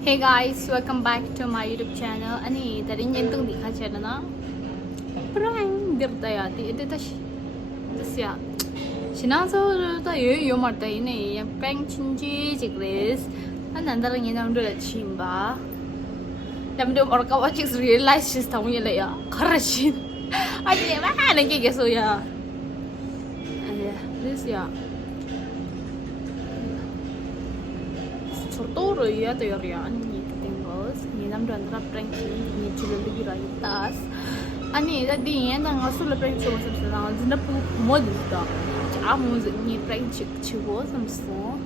Hey guys, welcome back to my YouTube channel. Ani tarin yan tong dikha channel na. Prank dirta yati. Ito tasya. Sinaso ta yo marta ini yang prank chinji jigres. Anandar yan ang dula chimba. Namdo orka watching realize she's tamu yala ya. Karashin. Adi mana ngi geso ya. This ya. Sortoro ya to ya ani tingos ni nam dan rap prank ni chulo lagi raitas ani tadi yan ang asul prank so sa na pu mod da cha mo ni prank chiwo samso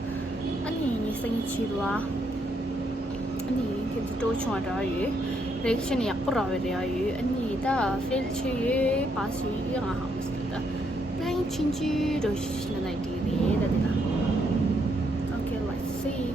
ani ni sang chirwa ani ke to chwa da ye reaction ya pra we ya ye ani da fail che ye pasi ya ha musta prank chinji do shila na di ni da da. Okay, let's see.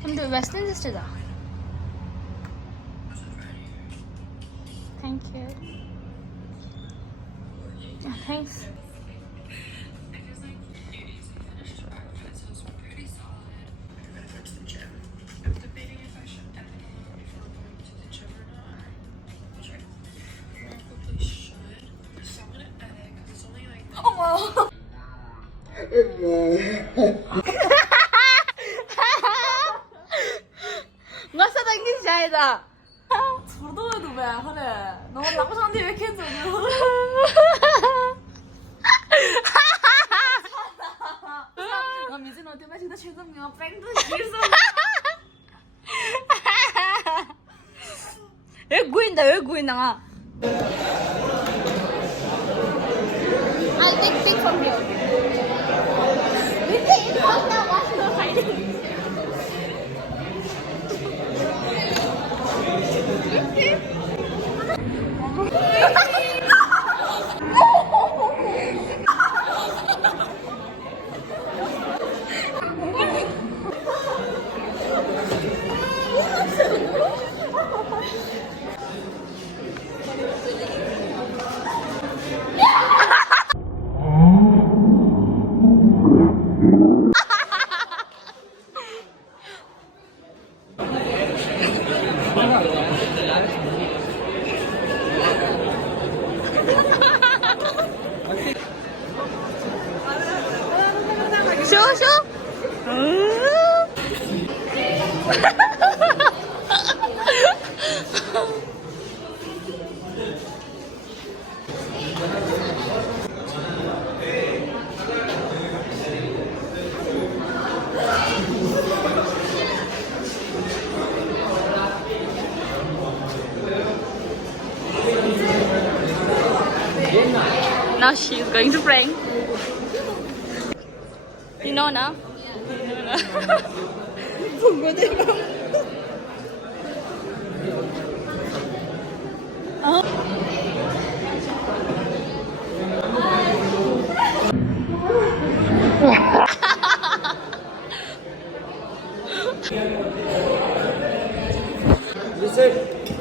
Come to Western sister da. Thank you. Oh, thanks. Oh. Nggak sedangin saya dah. 저도 해도 왜 그래? 너 라고 사는데 왜 이렇게 해줘? 나 미진 어디 마시다 최근에 뺑도 길서. 왜 구인다 왜 구인다. I'll take pic from you. Really? It's not that much of hiding. Show. Now she's going to prank. You know now?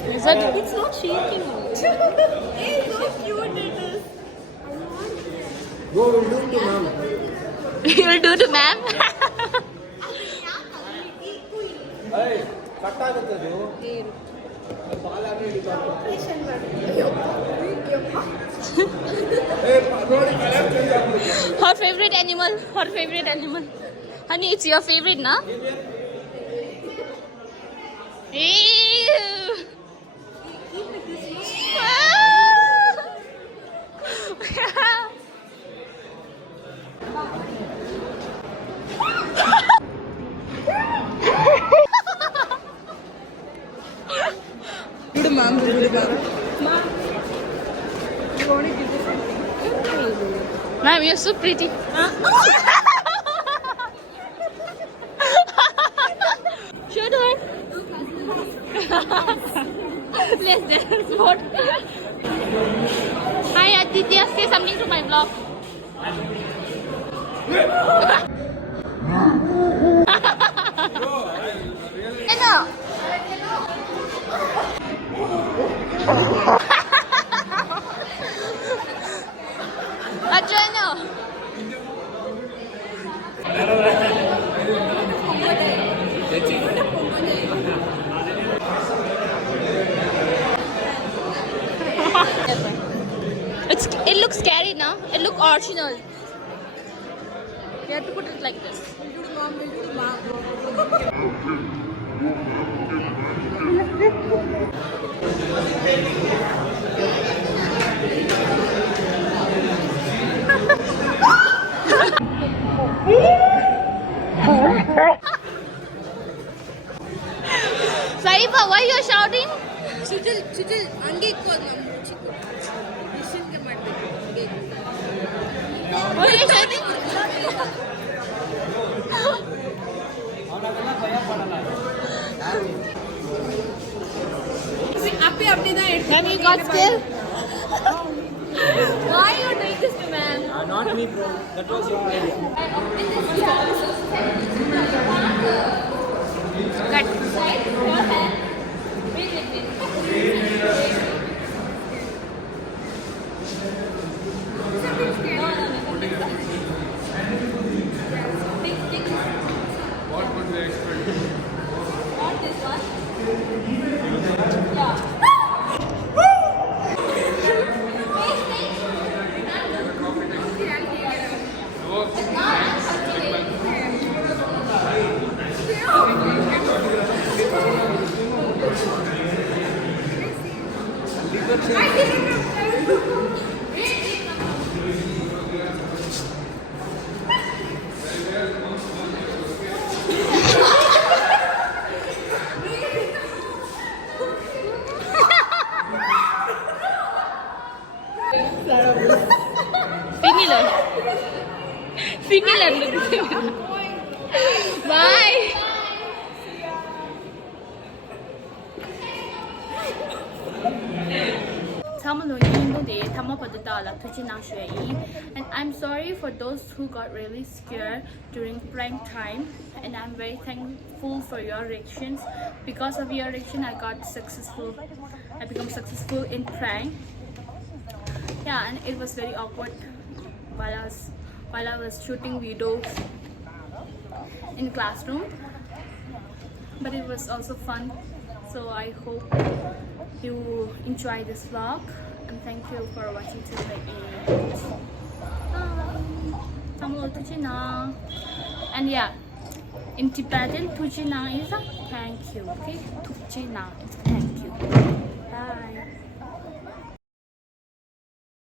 Is that? It's not shaking. It's so cute. It is. Go and do to mom. You'll do to ma'am? Hey, ಕಟ್ಟಾಗುತ್ತದೆ ಬಾಲ ನೋಡಿ Her favorite animal. Honey, it's your favorite, na? Ew. Good mom, good mom. Ma'am, you're so pretty. Show to her. Let's dance. What? Hi Aditya, say something to my vlog. Hello. Adriano. It looks scary now. It looks original. You have to put it like this. Saifa, why you are shouting? Chujil, ange ikko chiku. Mission ke madbe. Why are you shouting? Ma'am, you got scared? Why are you doing this to ma'am? Not me, bro. That was your idea. Cut. What would they expect? Not this one. Yeah. Similar. Bye. And I'm sorry for those who got really scared during prank time, and I'm very thankful for your reactions. Because of your reaction, I become successful in prank. Yeah, and it was very awkward while I was shooting videos in classroom, but it was also fun. So I hope you enjoy this vlog, and thank you for watching till the end. Bye. And yeah, in Tibetan, Tuchina is a thank you. Okay, Tuchina, thank you.